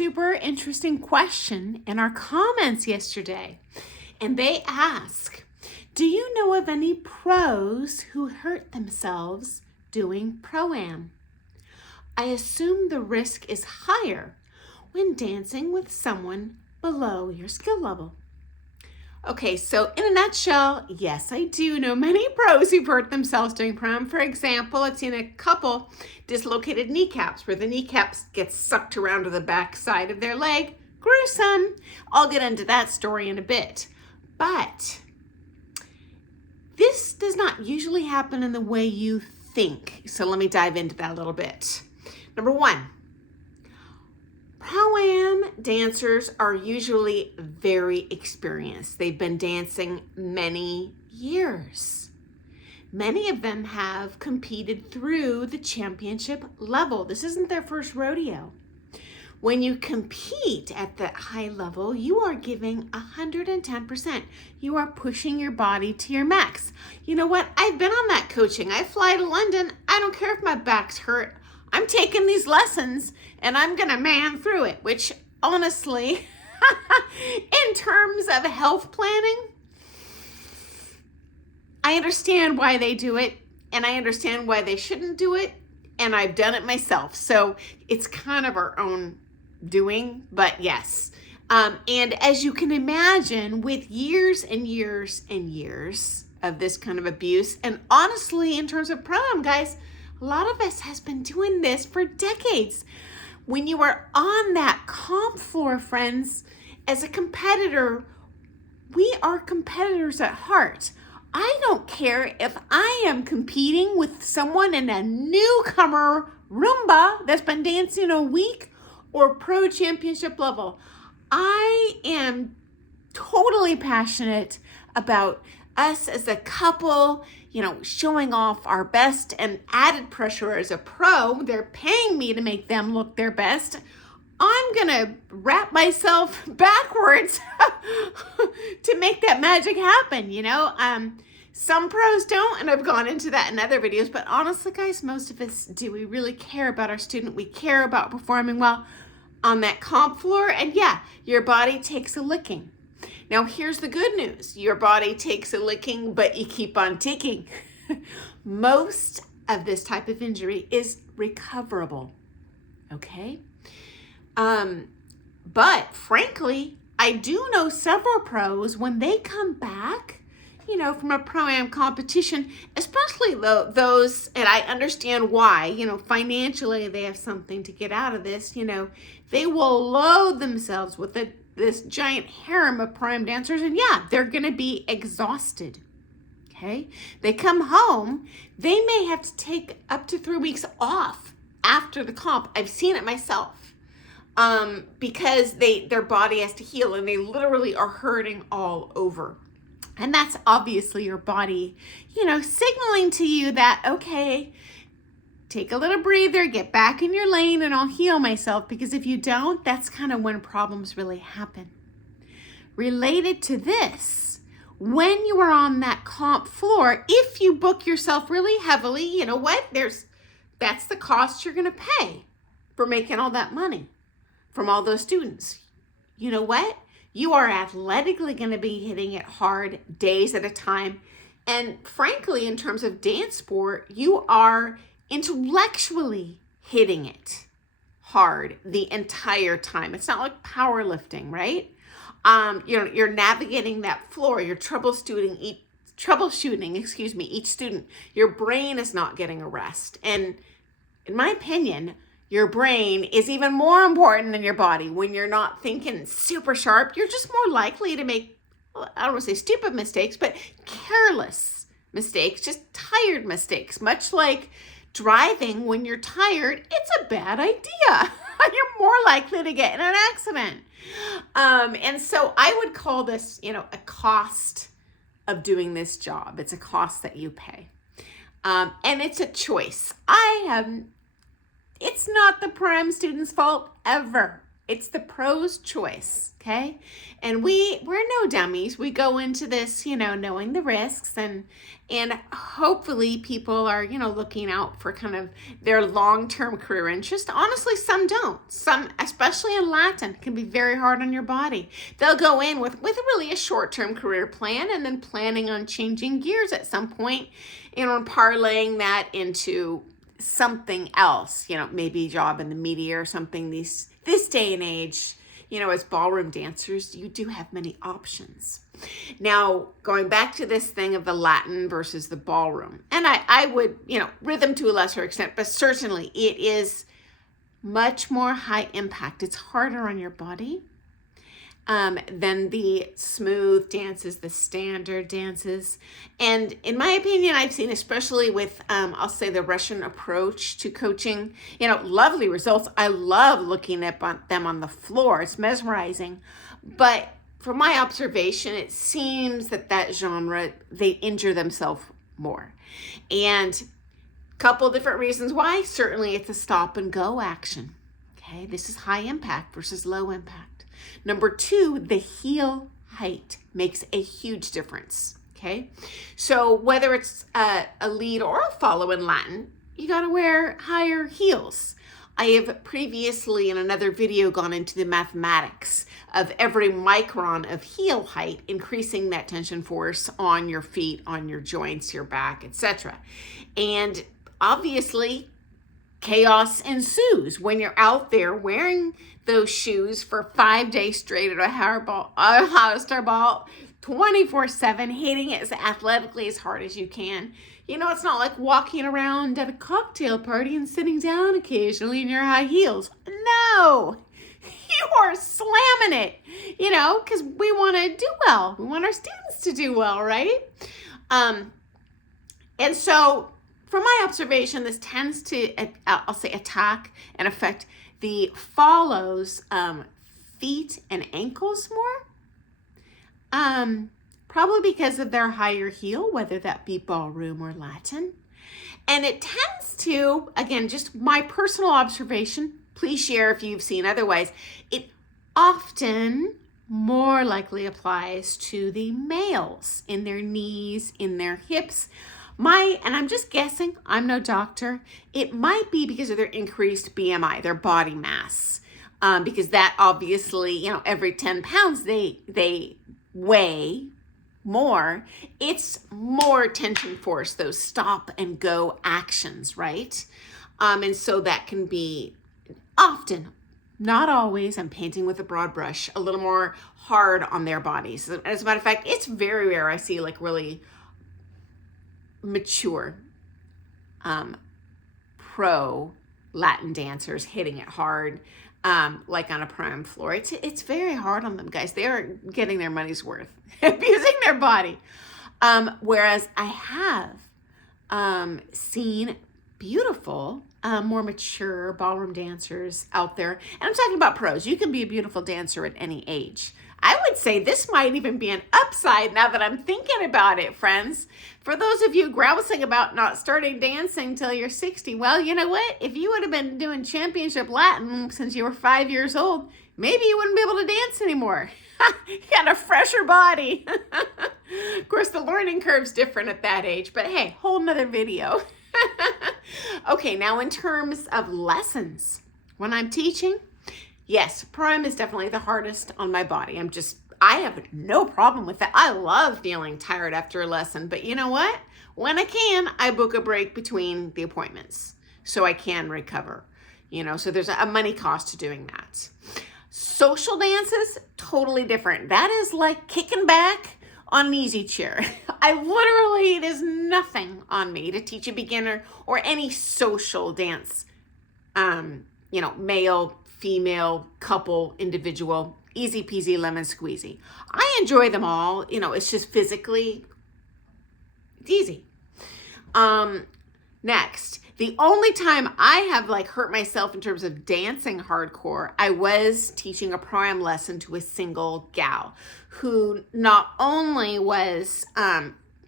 super interesting question in our comments yesterday. And they ask, do you know of any pros who hurt themselves doing pro-am? I assume the risk is higher when dancing with someone below your skill level. Okay, so in a nutshell, yes, I do know many pros who've hurt themselves doing pro-am. For example, I've seen a couple dislocated kneecaps where the kneecaps get sucked around to the back side of their leg. Gruesome. I'll get into that story in a bit. But this does not usually happen in the way you think. So let me dive into that a little bit. Number one, pro-am dancers are usually very experienced. They've been dancing many years. Many of them have competed through the championship level. This isn't their first rodeo. When you compete at that high level, you are giving 110%. You are pushing your body to your max. You know what? I've been on that coaching. I fly to London. I don't care if my back's hurt. I'm taking these lessons and I'm going to man through it, which honestly, in terms of health planning, I understand why they do it and I understand why they shouldn't do it. And I've done it myself. So it's kind of our own doing, but yes. And as you can imagine, with years and years and years of this kind of abuse, and honestly, in terms of pro-am, guys, a lot of us has been doing this for decades. When you are on that comp floor, friends, as a competitor, we are competitors at heart. I don't care if I am competing with someone in a newcomer Roomba that's been dancing a week or pro championship level. I am totally passionate about us as a couple, showing off our best, and added pressure as a pro. They're paying me to make them look their best. I'm gonna wrap myself backwards to make that magic happen, Some pros don't, and I've gone into that in other videos, but honestly, guys, most of us do. We really care about our student. We care about performing well on that comp floor, and yeah, your body takes a licking. Now, here's the good news. Your body takes a licking, but you keep on ticking. Most of this type of injury is recoverable, okay? But frankly, I do know several pros, when they come back, from a pro-am competition, especially those, and I understand why, financially they have something to get out of this, they will load themselves with this giant harem of pro-am dancers, and yeah, they're going to be exhausted, okay? They come home, they may have to take up to 3 weeks off after the comp. I've seen it myself, because their body has to heal, and they literally are hurting all over. And that's obviously your body, signaling to you that, okay, take a little breather, get back in your lane, and I'll heal myself. Because if you don't, that's kind of when problems really happen. Related to this, when you are on that comp floor, if you book yourself really heavily, you know what? That's the cost you're going to pay for making all that money from all those students. You know what? You are athletically going to be hitting it hard days at a time. And frankly, in terms of dance sport, you are intellectually hitting it hard the entire time. It's not like powerlifting, right? You're navigating that floor. You're troubleshooting each student. Your brain is not getting a rest. And in my opinion, your brain is even more important than your body. When you're not thinking super sharp, you're just more likely to make, I don't want to say stupid mistakes, but careless mistakes, just tired mistakes. Much like driving, when you're tired, it's a bad idea. You're more likely to get in an accident. And so I would call this, a cost of doing this job. It's a cost that you pay. And it's a choice. It's not the pro-am student's fault ever. It's the pro's choice, okay? And we're no dummies. We go into this, knowing the risks, and hopefully people are, looking out for kind of their long-term career interest. Honestly, some don't. Some, especially in Latin, can be very hard on your body. They'll go in with really a short-term career plan and then planning on changing gears at some point, and parlaying that into something else, maybe a job in the media or something. This day and age, as ballroom dancers, you do have many options. Now, going back to this thing of the Latin versus the ballroom, and I would, rhythm to a lesser extent, but certainly it is much more high impact. It's harder on your body than the smooth dances, the standard dances. And in my opinion, I've seen, especially with, I'll say, the Russian approach to coaching, lovely results. I love looking at them on the floor. It's mesmerizing. But from my observation, it seems that genre, they injure themselves more. And a couple different reasons why. Certainly, it's a stop and go action. Okay, this is high impact versus low impact. Number two, the heel height makes a huge difference, okay? So whether it's a lead or a follow in Latin, you gotta wear higher heels. I have previously in another video gone into the mathematics of every micron of heel height, increasing that tension force on your feet, on your joints, your back, etc. And obviously, chaos ensues when you're out there wearing those shoes for 5 days straight at a Hollister ball, 24/7, hitting it as athletically as hard as you can. It's not like walking around at a cocktail party and sitting down occasionally in your high heels. No, you are slamming it, because we want to do well. We want our students to do well, right? And so, from my observation, this tends to, I'll say, attack and affect the follows feet and ankles more. Probably because of their higher heel, whether that be ballroom or Latin. And it tends to, again, just my personal observation, please share if you've seen otherwise, it often more likely applies to the males in their knees, in their hips. And I'm just guessing, I'm no doctor, it might be because of their increased BMI, their body mass, because that obviously, every 10 pounds they weigh more. It's more tension force, those stop and go actions, right? And so that can be often, not always, I'm painting with a broad brush, a little more hard on their bodies. As a matter of fact, it's very rare I see really mature pro Latin dancers hitting it hard, like on a prime floor. It's very hard on them, guys. They are getting their money's worth abusing their body. Whereas I have seen beautiful, more mature ballroom dancers out there. And I'm talking about pros. You can be a beautiful dancer at any age. I would say this might even be an upside now that I'm thinking about it, friends. For those of you grousing about not starting dancing till you're 60, well, you know what? If you would have been doing championship Latin since you were 5 years old, maybe you wouldn't be able to dance anymore. You got a fresher body. Of course, the learning curve's different at that age, but hey, whole nother video. Okay, now in terms of lessons, when I'm teaching, yes, prime is definitely the hardest on my body. I have no problem with that. I love feeling tired after a lesson, but you know what? When I can, I book a break between the appointments so I can recover, so there's a money cost to doing that. Social dances, totally different. That is like kicking back on an easy chair. It is nothing on me to teach a beginner or any social dance, male, female, couple, individual, easy peasy lemon squeezy. I enjoy them all. It's just physically, it's easy. Next, the only time I have hurt myself in terms of dancing hardcore, I was teaching a prime lesson to a single gal who not only was,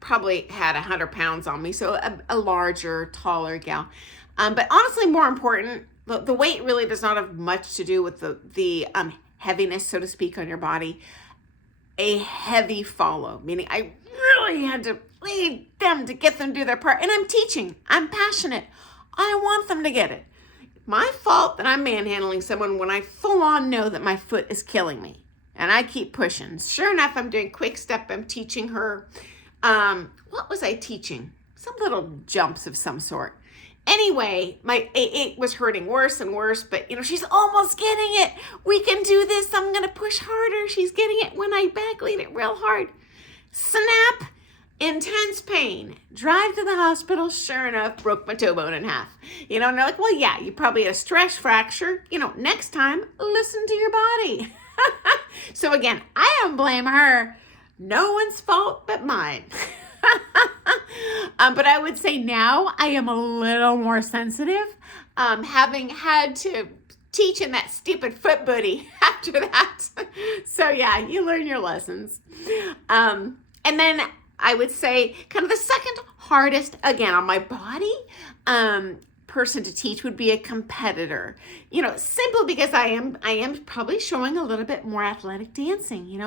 probably had 100 pounds on me, so a larger, taller gal, but honestly more important, the weight really does not have much to do with the heaviness, so to speak, on your body. A heavy follow, meaning I really had to lead them to get them to do their part. And I'm teaching. I'm passionate. I want them to get it. My fault that I'm manhandling someone when I full on know that my foot is killing me. And I keep pushing. Sure enough, I'm doing quickstep. I'm teaching her. What was I teaching? Some little jumps of some sort. Anyway, it was hurting worse and worse, but she's almost getting it. We can do this. I'm going to push harder. She's getting it when I back lead it real hard. Snap, intense pain. Drive to the hospital. Sure enough, broke my toe bone in half. And they're like, well, yeah, you probably had a stress fracture. Next time, listen to your body. So again, I don't blame her. No one's fault but mine. But I would say now I am a little more sensitive, having had to teach in that stupid foot booty after that. So yeah, you learn your lessons. And then I would say kind of the second hardest, again, on my body, person to teach would be a competitor, simply because I am probably showing a little bit more athletic dancing,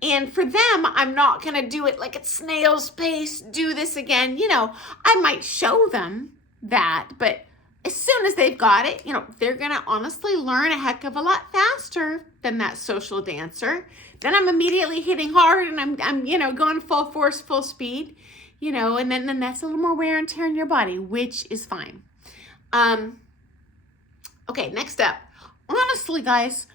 and for them, I'm not going to do it like at snail's pace, do this again, I might show them that, but as soon as they've got it, they're going to honestly learn a heck of a lot faster than that social dancer. Then I'm immediately hitting hard and I'm going full force, full speed, and then that's a little more wear and tear on your body, which is fine. Okay, next up. Honestly, guys,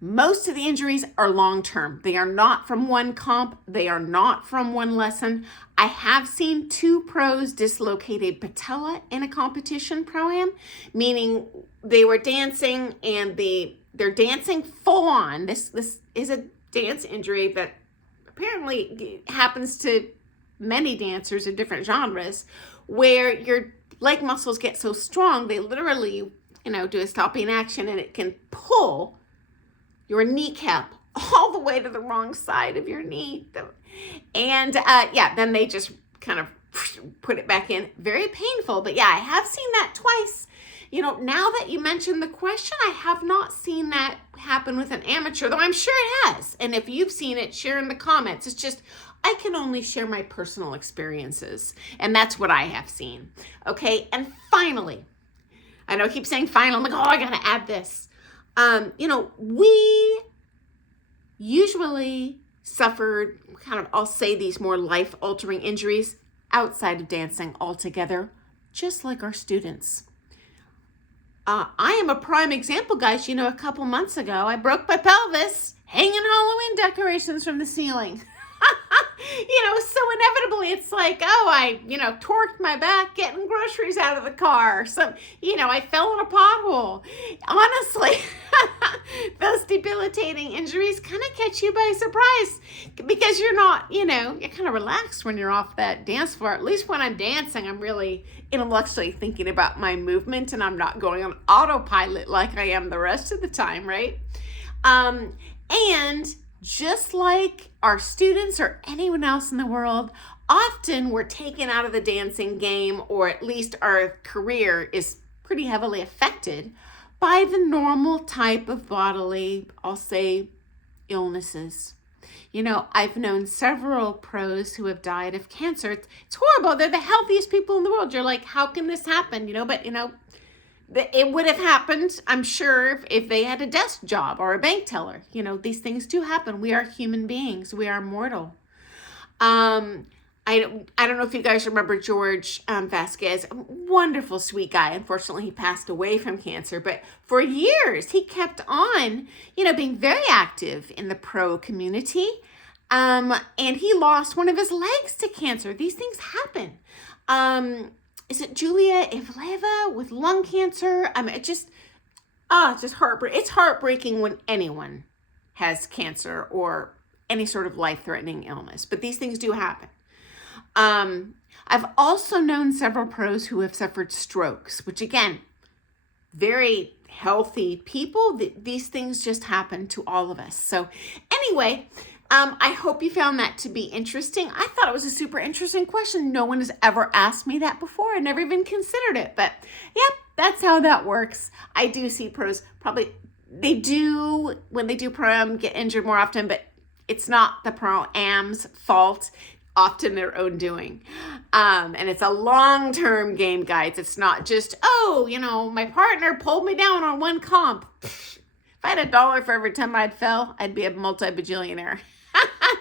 most of the injuries are long-term. They are not from one comp. They are not from one lesson. I have seen 2 pros dislocate a patella in a competition pro-am, meaning they were dancing and they're dancing full on. This is a dance injury that apparently happens to many dancers in different genres, where your leg muscles get so strong, they literally, do a stopping action and it can pull your kneecap all the way to the wrong side of your knee. And then they just kind of put it back in. Very painful, but yeah, I have seen that twice. Now that you mentioned the question, I have not seen that happen with an amateur, though I'm sure it has. And if you've seen it, share in the comments. It's just, I can only share my personal experiences, and that's what I have seen. Okay, and finally, I know I keep saying final. I'm like, oh, I gotta add this. We usually suffered kind of, I'll say, these more life-altering injuries outside of dancing altogether, just like our students. I am a prime example, guys. A couple months ago, I broke my pelvis hanging Halloween decorations from the ceiling. So inevitably it's like, oh, I, torqued my back getting groceries out of the car. So, I fell in a pothole. Honestly, those debilitating injuries kind of catch you by surprise because you're not, you're kind of relaxed when you're off that dance floor. At least when I'm dancing, I'm really intellectually thinking about my movement and I'm not going on autopilot like I am the rest of the time, right? And just like our students or anyone else in the world, often we're taken out of the dancing game, or at least our career is pretty heavily affected by the normal type of bodily, I'll say, illnesses. I've known several pros who have died of cancer. It's horrible. They're the healthiest people in the world. You're like, how can this happen? But it would have happened, I'm sure, if they had a desk job or a bank teller. These things do happen. We are human beings. We are mortal. I don't know if you guys remember George Vasquez, a wonderful, sweet guy. Unfortunately, he passed away from cancer, but for years he kept on, being very active in the pro community. And he lost one of his legs to cancer. These things happen. Is it Julia Ivleva with lung cancer? It's just heartbreaking. It's heartbreaking when anyone has cancer or any sort of life-threatening illness, but these things do happen. I've also known several pros who have suffered strokes, which again, very healthy people. These things just happen to all of us. So anyway, I hope you found that to be interesting. I thought it was a super interesting question. No one has ever asked me that before. I never even considered it. But yep, that's how that works. I do see pros probably, they do, when they do pro-am, get injured more often, but it's not the pro-am's fault. Often their own doing. And it's a long-term game, guys. It's not just, oh, you know, my partner pulled me down on one comp. If I had $1 for every time I'd fell, I'd be a multi-bajillionaire.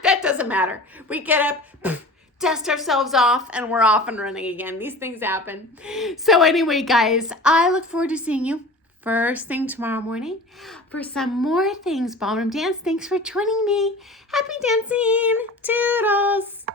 That doesn't matter. We get up, dust ourselves off, and we're off and running again. These things happen. So anyway, guys, I look forward to seeing you first thing tomorrow morning for some more things ballroom dance. Thanks for joining me. Happy dancing. Toodles.